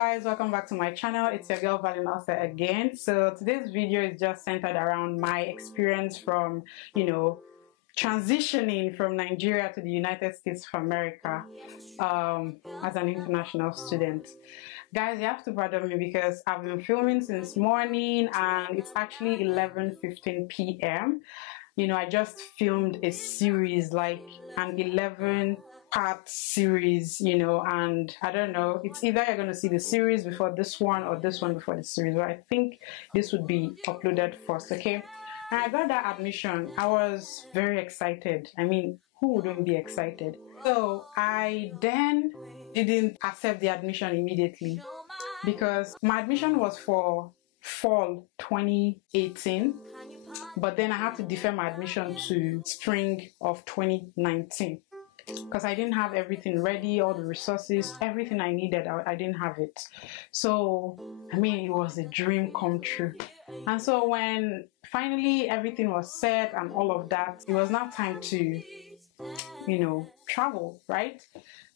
Guys, welcome back to my channel. It's your girl Valinasa again. So today's video is just centered around my experience from, transitioning from Nigeria to the United States of America as an international student. Guys, you have to pardon me because I've been filming since morning and it's actually 11:15 p.m. I just filmed a series, like an 11-part series, and I don't know, it's either you're going to see the series before this one or this one before the series, but I think this would be uploaded first, okay? And I got that admission. I was very excited. I mean, who wouldn't be excited? So I then didn't accept the admission immediately because my admission was for fall 2018. But then I had to defer my admission to spring of 2019 because I didn't have everything ready, all the resources, everything I needed, I didn't have it. So, I mean, it was a dream come true. And so when finally everything was set and all of that, it was now time to, travel, right?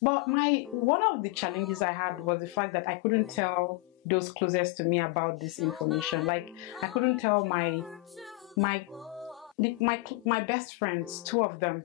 But one of the challenges I had was the fact that I couldn't tell those closest to me about this information. Like, I couldn't tell my best friends, two of them,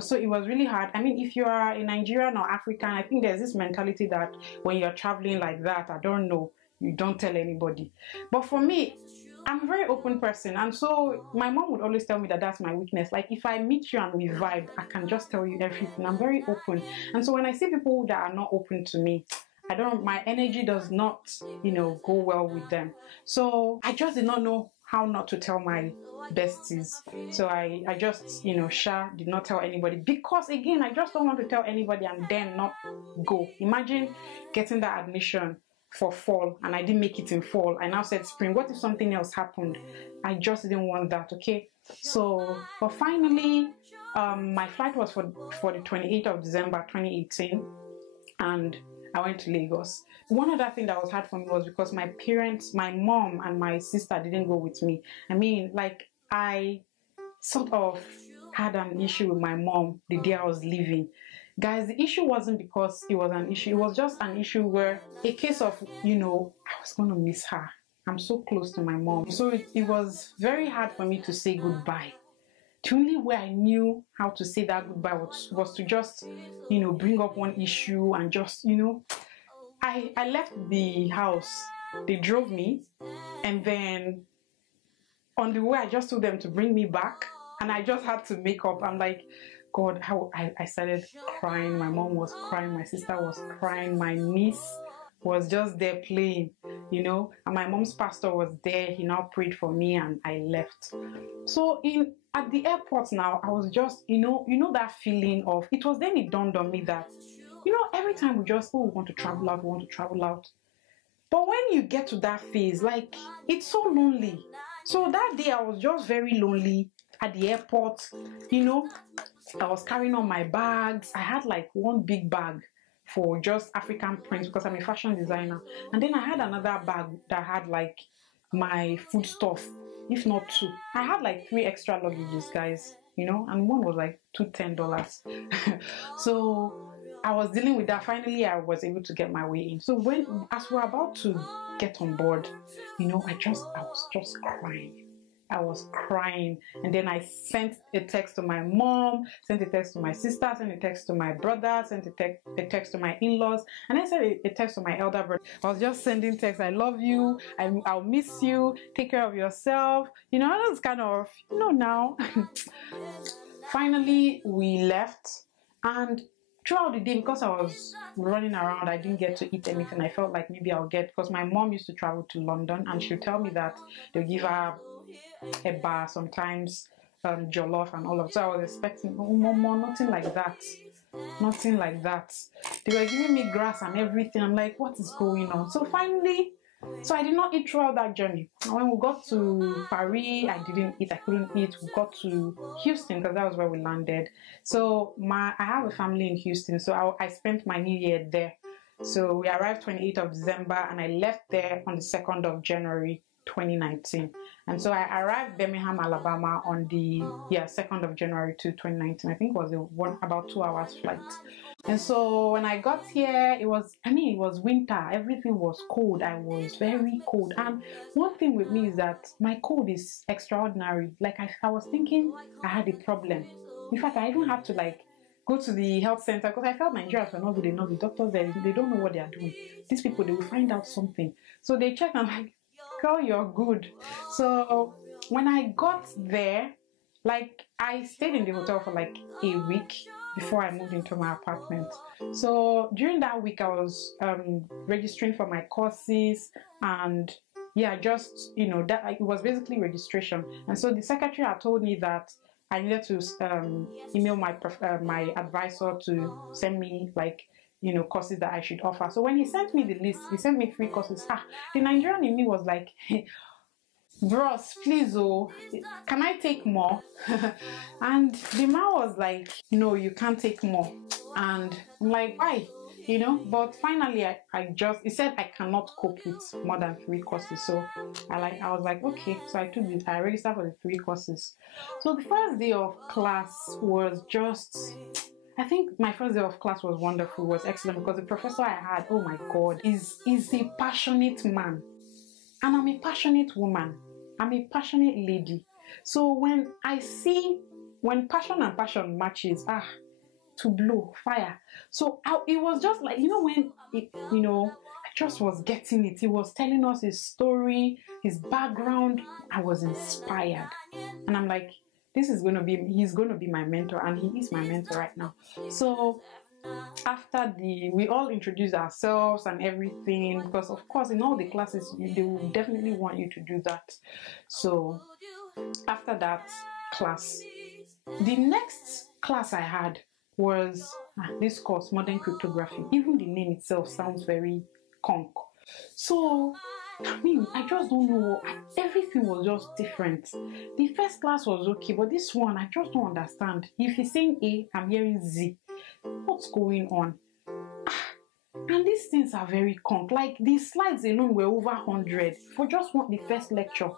so it was really hard. I mean, if you are a Nigerian or African, I think there's this mentality that when you're traveling like that, I don't know, you don't tell anybody. But for me, I'm a very open person, and so my mom would always tell me that that's my weakness. Like, if I meet you and we vibe, I can just tell you everything. I'm very open, and so when I see people that are not open to me, my energy does not, go well with them. So I just did not know how not to tell my besties. So I just, did not tell anybody because, again, I just don't want to tell anybody and then not go. Imagine getting that admission for fall and I didn't make it in fall. I now said spring. What if something else happened? I just didn't want that, okay? So, but finally, my flight was for the 28th of December 2018 and I went to Lagos. One other thing that was hard for me was because my parents, my mom and my sister didn't go with me. I mean, like, I sort of had an issue with my mom the day I was leaving. Guys, the issue wasn't because it was an issue. It was just an issue where a case of, I was going to miss her. I'm so close to my mom. So it was very hard for me to say goodbye. The only way I knew how to say that goodbye was to just, bring up one issue and just, I left the house. They drove me, and then on the way, I just told them to bring me back, and I just had to make up. I'm like, God, how I started crying. My mom was crying. My sister was crying. My niece was just there playing, and my mom's pastor was there. He now prayed for me, and I left. So at the airport now, I was just, that feeling of, it was then it dawned on me that, every time we just, we want to travel out, we want to travel out. But when you get to that phase, like, it's so lonely. So that day I was just very lonely at the airport, I was carrying on my bags. I had like one big bag for just African prints because I'm a fashion designer. And then I had another bag that had like my food stuff, if not two. I had like 3 extra luggages, guys, and one was like $10. So I was dealing with that. Finally, I was able to get my way in. So as we're about to get on board, I was just crying. I was crying, and then I sent a text to my mom, sent a text to my sister, sent a text to my brother, sent a text to my in-laws, and I sent a text to my elder brother. I was just sending texts. I love you. I'll miss you. Take care of yourself. I was kind of, now. Finally, we left, and throughout the day, because I was running around, I didn't get to eat anything. I felt like maybe I'll get, because my mom used to travel to London, and she'll tell me that they'll give her a bar, sometimes jollof and all of that. So I was expecting, oh, mama, nothing like that. Nothing like that. They were giving me grass and everything. I'm like, what is going on? So finally, I did not eat throughout that journey. When we got to Paris, I didn't eat. I couldn't eat. We got to Houston because that was where we landed. So I have a family in Houston, so I spent my New Year there. So we arrived 28th of December, and I left there on the 2nd of January 2019. And so I arrived Birmingham, Alabama on the 2nd of January to 2019. I think it was about 2 hours flight. And so when I got here, it was winter. Everything was cold. I was very cold. And one thing with me is that my cold is extraordinary. Like I was thinking I had a problem. In fact, I even had to like go to the health center because I felt Nigerians were not good enough. The doctors there, they don't know what they are doing. These people, they will find out something. So they check and I'm like, girl, you're good. So when I got there, like I stayed in the hotel for like a week before I moved into my apartment. So during that week, I was registering for my courses, and yeah, just that it was basically registration. And so the secretary had told me that I needed to email my advisor to send me like courses that I should offer. So when he sent me the list, he sent me 3 courses. The Nigerian in me was like, bros, please, oh, can I take more? And the man was like, no, you can't take more. And I'm like, why? But finally he said I cannot cope with more than 3 courses. So I was like, okay. So I registered for the 3 courses. So the first day of class was just, I think my first day of class was wonderful, was excellent, because the professor I had, oh my God, is a passionate man. And I'm a passionate woman. I'm a passionate lady. So when passion and passion matches, to blow fire. So it was just like, when I just was getting it. He was telling us his story, his background. I was inspired. And I'm like, he's going to be my mentor, and he is my mentor right now. So after we all introduced ourselves and everything, because of course in all the classes they will definitely want you to do that. So after that class, the next class I had was this course, modern cryptography. Even the name itself sounds very conk. So I just don't know. Everything was just different. The first class was okay, but this one, I just don't understand. If he's saying A, I'm hearing Z. What's going on? And these things are very conk. Like the slides alone were over 100 for just the first lecture.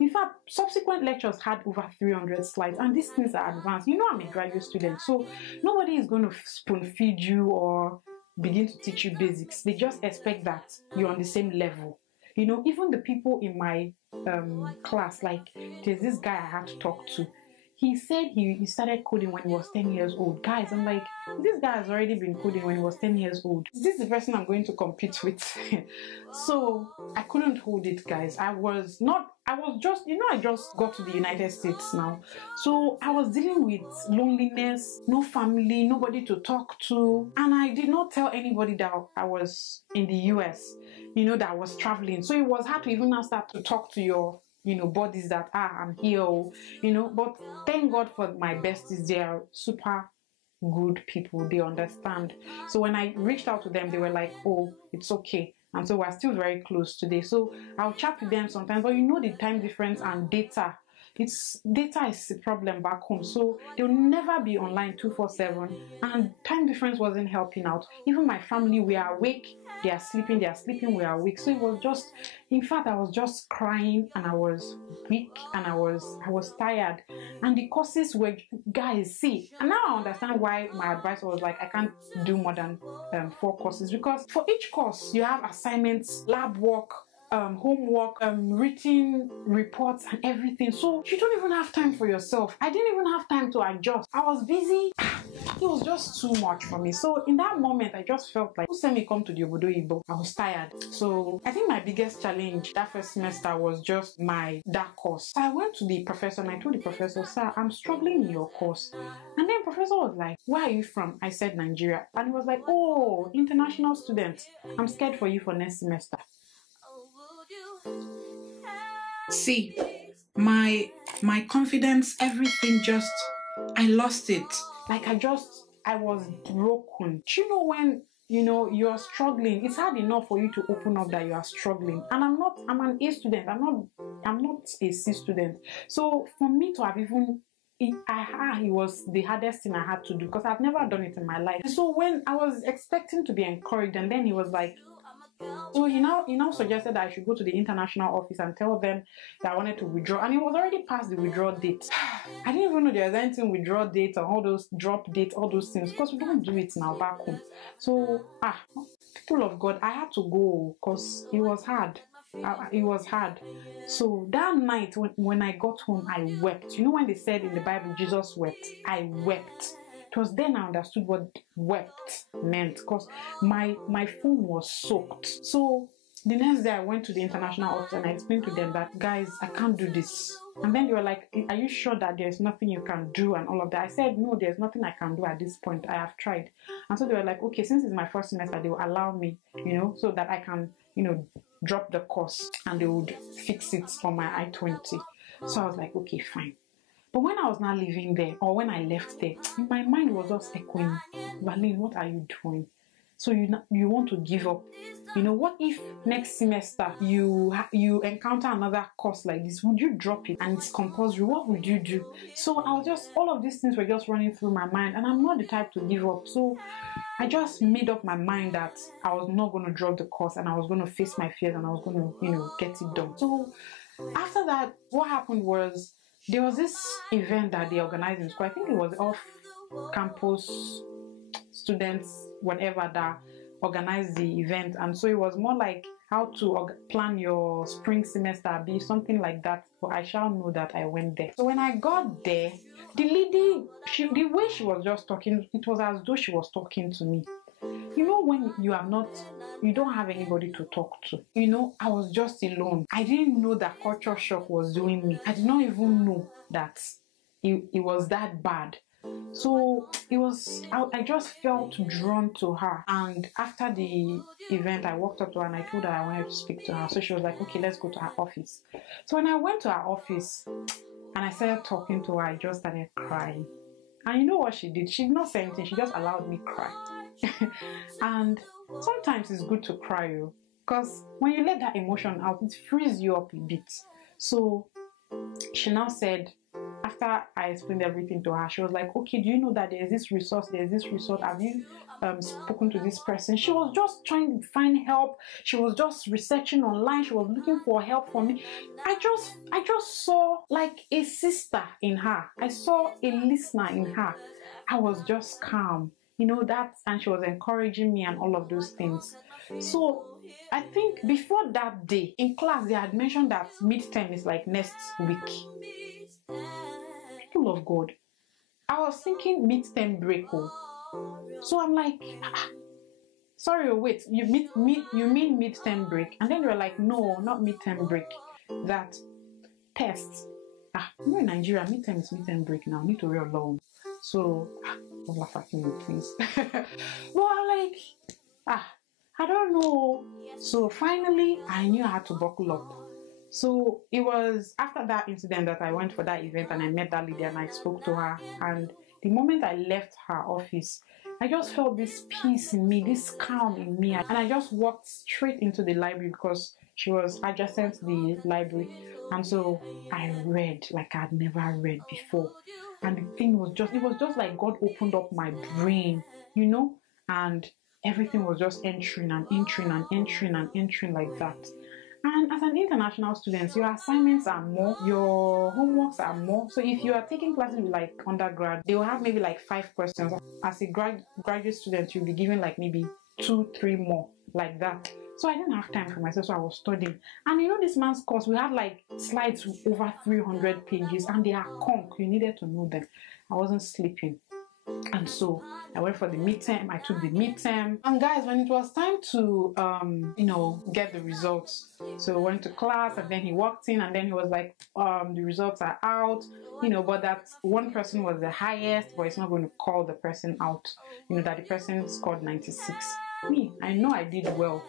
In fact, subsequent lectures had over 300 slides, and these things are advanced. I'm a graduate student, so nobody is going to spoon feed you or begin to teach you basics. They just expect that you're on the same level. Even the people in my class, like there's this guy I had to talk to. He said he started coding when he was 10 years old. Guys, I'm like, this guy has already been coding when he was 10 years old. Is this the person I'm going to compete with? So I couldn't hold it, guys. I just got to the United States now. So I was dealing with loneliness, no family, nobody to talk to. And I did not tell anybody that I was in the US, that I was traveling. So it was hard to even now start to talk to your bodies that I'm here, but thank God for my besties. They are super good people. They understand. So when I reached out to them, they were like, oh, it's okay. And so we're still very close today. So I'll chat with them sometimes, but the time difference and data is a problem back home. So they'll never be online 24/7, and time difference wasn't helping out. Even my family, we are awake, they are sleeping, we are awake. So it was just, in fact, I was just crying, and I was weak, and I was tired. And the courses were, guys, see, and now I understand why my advisor was like, I can't do more than 4 courses, because for each course you have assignments, lab work, homework, written reports and everything. So you don't even have time for yourself. I didn't even have time to adjust. I was busy. It was just too much for me. So in that moment, I just felt like, who sent me come to the Obodo Igbo? I was tired. So I think my biggest challenge that first semester was just that course. So I went to the professor and I told the professor, sir, I'm struggling in your course. And then professor was like, where are you from? I said Nigeria. And he was like, oh, international students. I'm scared for you for next semester. See, my confidence, everything I lost it. Like I was broken. Do you know when, you're struggling, it's hard enough for you to open up that you are struggling. And I'm an A student. I'm not a C student. So for me to have even, it was the hardest thing I had to do, because I've never done it in my life. So when I was expecting to be encouraged, and then he was like, So he now suggested that I should go to the international office and tell them that I wanted to withdraw, and it was already past the withdrawal date. I didn't even know there was anything withdrawal date and all those drop dates, all those things, because we don't do it now back home. So people of God, I had to go because it was hard. It was hard. So that night when I got home, I wept. You know when they said in the Bible Jesus wept? I wept. It was then I understood what wept meant, because my phone was soaked. So the next day I went to the international office and I explained to them that, guys, I can't do this. And then they were like, are you sure that there's nothing you can do and all of that? I said, no, there's nothing I can do at this point. I have tried. And so they were like, okay, since it's my first semester, they will allow me, so that I can, drop the course and they would fix it on my I-20. So I was like, okay, fine. But when I was now leaving there, or when I left there, my mind was just echoing, Valine, what are you doing? So you want to give up? What if next semester you encounter another course like this? Would you drop it and it's compulsory? What would you do? So all of these things were just running through my mind, and I'm not the type to give up. So I just made up my mind that I was not going to drop the course, and I was going to face my fears, and I was going to, get it done. So after that, what happened was, there was this event that they organized in school. I think it was off-campus students, whatever, that organized the event. And so it was more like how to plan your spring semester, be something like that. But I shall know that I went there. So when I got there, the lady, the way she was just talking, it was as though she was talking to me. When you don't have anybody to talk to. I was just alone. I didn't know that culture shock was doing me. I did not even know that it was that bad. So I just felt drawn to her. And after the event, I walked up to her and I told her I wanted to speak to her. So she was like, okay, let's go to her office. So when I went to her office and I started talking to her, I just started crying. And you know what she did? She did not say anything. She just allowed me cry. And sometimes it's good to cry, because when you let that emotion out, it frees you up a bit. So she now said, after I explained everything to her, she was like, okay, do you know that there's this resource? Have you spoken to this person? She was just trying to find help. She was just researching online. She was looking for help for me. I just saw like a sister in her. I saw a listener in her. I was just calm. And she was encouraging me and all of those things. So I think before that day in class, they had mentioned that midterm is like next week. People of God, I was thinking midterm break. So I'm like, sorry, wait, you mean midterm break? And then they were like, no, not midterm break. That tests. In Nigeria, midterm is midterm break now. Need to read along. So don't laugh at me, please. But I'm like, I don't know. So finally, I knew I had to buckle up. So it was after that incident that I went for that event and I met that lady and I spoke to her. And the moment I left her office, I just felt this peace in me, this calm in me. And I just walked straight into the library because she was adjacent to the library. And so I read like I'd never read before. And the thing was it was just like God opened up my brain, and everything was just entering and entering and entering and entering like that. And as an international student, your assignments are more, your homeworks are more. So if you are taking classes with like undergrad, they will have maybe like 5 questions. As a graduate student, you'll be given like maybe 2-3 more like that. So I didn't have time for myself, so I was studying. And this man's course, we had like slides over 300 pages, and they are conk. You needed to know them. I wasn't sleeping. And so I went for the midterm. I took the midterm. And guys, when it was time to, get the results, so we went to class, and then he walked in, and then he was like, the results are out, but that one person was the highest, but it's not going to call the person out, that the person scored 96. I know I did well.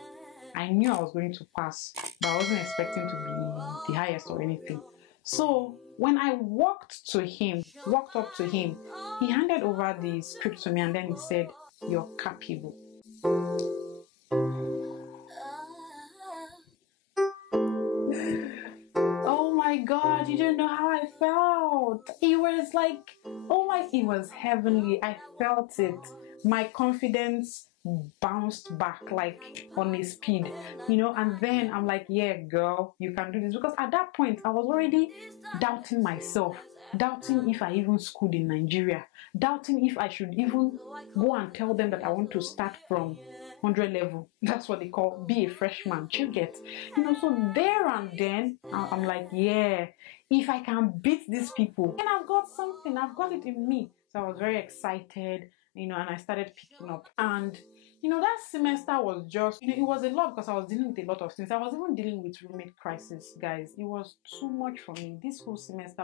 I knew I was going to pass, but I wasn't expecting to be the highest or anything. So when I walked up to him, he handed over the script to me, and then he said, "You're capable." Oh my God, you don't know how I felt. It was like, it was heavenly. I felt it. My confidence bounced back like on a speed, you know. And then I'm like, yeah, girl, you can do this. Because at that point I was already doubting myself, doubting if I even schooled in Nigeria, doubting if I should even go and tell them that I want to start from 100 level. That's what they call be a freshman. You get, you know. So there and then I'm like, yeah, if I can beat these people, then I've got something, I've got it in me. So I was very excited, you know, and I started picking up. And you know, that semester was just, you know, it was a lot because I was dealing with a lot of things. I was even dealing with roommate crisis, guys. It was too much for me. This whole semester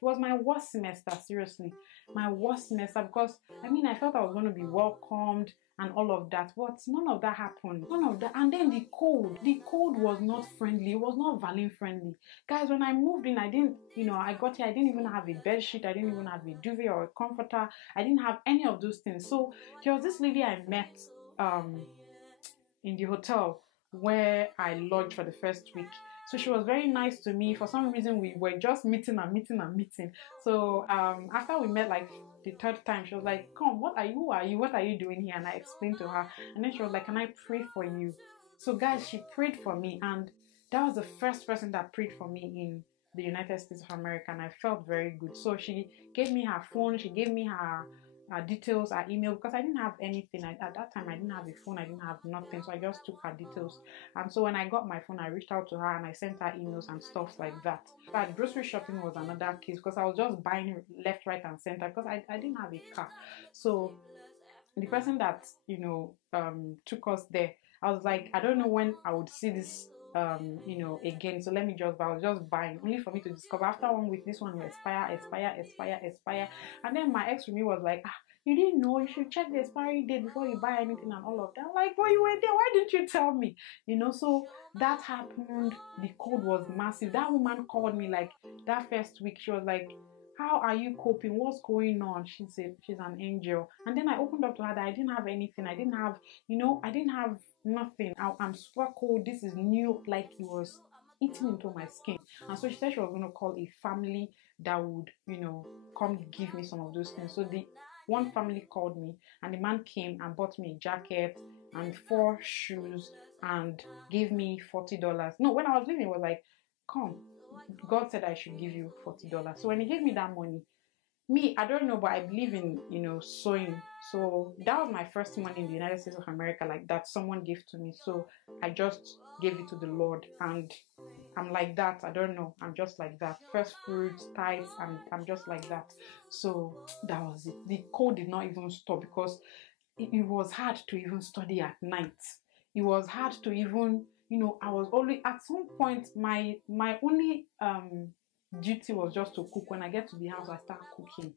was my worst semester, seriously. My worst semester, because I mean, I felt I was going to be welcomed and all of that, but none of that happened. None of that. And then the code was not friendly. It was not Valin friendly. Guys, when I moved in, I didn't, you know, I got here, I didn't even have a bed sheet, I didn't even have a duvet or a comforter, I didn't have any of those things. So there was this lady I met in the hotel where I lodged for the first week. So she was very nice to me. For some reason, we were just meeting and meeting and meeting. So after we met like the third time, she was like, come, what are you? What are you doing here? And I explained to her. And then she was like, can I pray for you? So guys, she prayed for me. And that was the first person that prayed for me in the United States of America. And I felt very good. So she gave me her phone. She gave me her details, her email, because I didn't have anything. At that time, I didn't have a phone, I didn't have nothing, so I just took her details. And so when I got my phone, I reached out to her and I sent her emails and stuff like that. But grocery shopping was another case because I was just buying left, right, and center because I didn't have a car. So the person that, you know, took us there, I was like, I don't know when I would see this you know, again, so let me just buy. I was just buying only for me to discover after 1 week this one will expire. And then my ex with me was like, you didn't know, you should check the expiry date before you buy anything and all of that. I'm like, well, you were there, why didn't you tell me? You know, so that happened. The code was massive. That woman called me like that first week. She was like, how are you coping? What's going on? She said she's an angel. And then I opened up to her that I didn't have anything. I didn't have, you know, I didn't have nothing. I'm super cold. This is new. Like it was eating into my skin. And so she said she was going to call a family that would, you know, come give me some of those things. So the one family called me and the man came and bought me a jacket and 4 shoes and gave me $40. No, when I was leaving, it was like, come, God said I should give you $40. So when he gave me that money, me, I don't know, but I believe in, you know, sewing. So that was my first money in the United States of America, like that someone gave to me. So I just gave it to the Lord, and I'm like that. I don't know. I'm just like that. First fruits, tithes, and I'm just like that. So that was it. The code did not even stop because it was hard to even study at night. It was hard to even, you know, I was only at some point my only duty was just to cook. When I get to the house, I start cooking.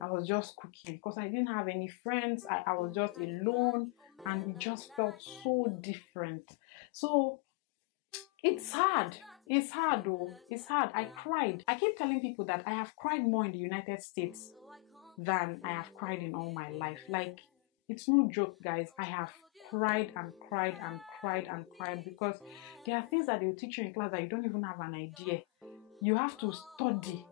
I was just cooking because I didn't have any friends. I was just alone, and it just felt so different. So it's hard. It's hard though. It's hard. I cried. I keep telling people that I have cried more in the United States than I have cried in all my life. Like, it's no joke, guys. I have cried and cried and cried and cried because there are things that they'll teach you in class that you don't even have an idea. You have to study.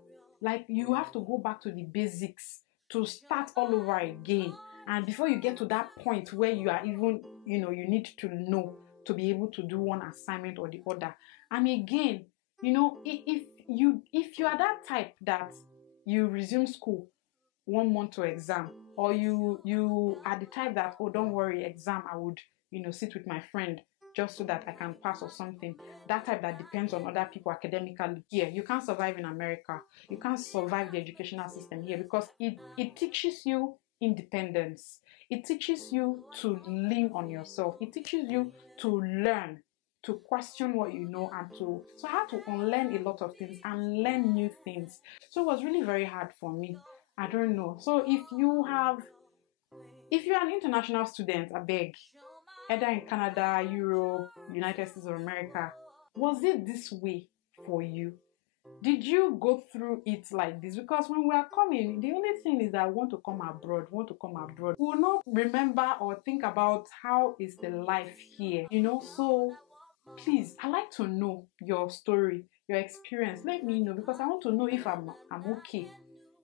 Like, you have to go back to the basics to start all over again. And before you get to that point where you are even, you know, you need to know to be able to do one assignment or the other. And again, you know, if you are that type that you resume school 1 month to exam, or you are the type that, oh, don't worry, exam, I would, you know, sit with my friend just so that I can pass or something. That type that depends on other people academically. Yeah, you can't survive in America. You can't survive the educational system here because it teaches you independence. It teaches you to lean on yourself. It teaches you to learn, to question what you know, and so I had to unlearn a lot of things and learn new things. So it was really very hard for me. I don't know. So if you're an international student, I beg, either in Canada, Europe, United States of America, was it this way for you? Did you go through it like this? Because when we are coming, the only thing is that we want to come abroad. We will not remember or think about how is the life here, you know? So please, I like to know your story, your experience. Let me know because I want to know if I'm okay,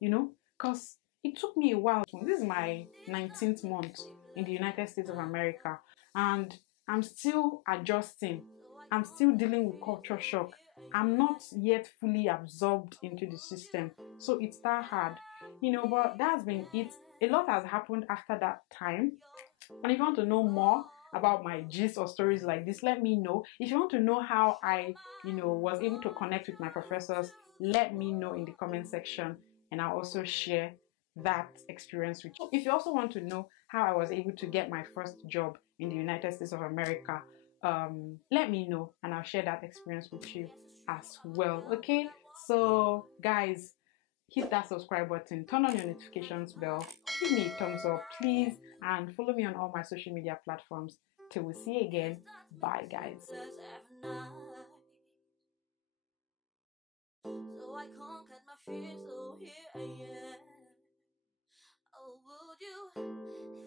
you know? Because it took me a while. This is my 19th month in the United States of America, and I'm still adjusting. I'm still dealing with culture shock. I'm not yet fully absorbed into the system, so it's that hard, but that's been it. A lot has happened after that time, and if you want to know more about my gist or stories like this, let me know. If you want to know how I, was able to connect with my professors, let me know in the comment section, and I'll also share that experience with you. If you also want to know how I was able to get my first job in the United States of America, let me know and I'll share that experience with you as well. Okay, so guys, hit that subscribe button, turn on your notifications bell, give me a thumbs up please, and follow me on all my social media platforms. Till we see you again, bye guys. So I conquered my fears, so here I am. Oh, would you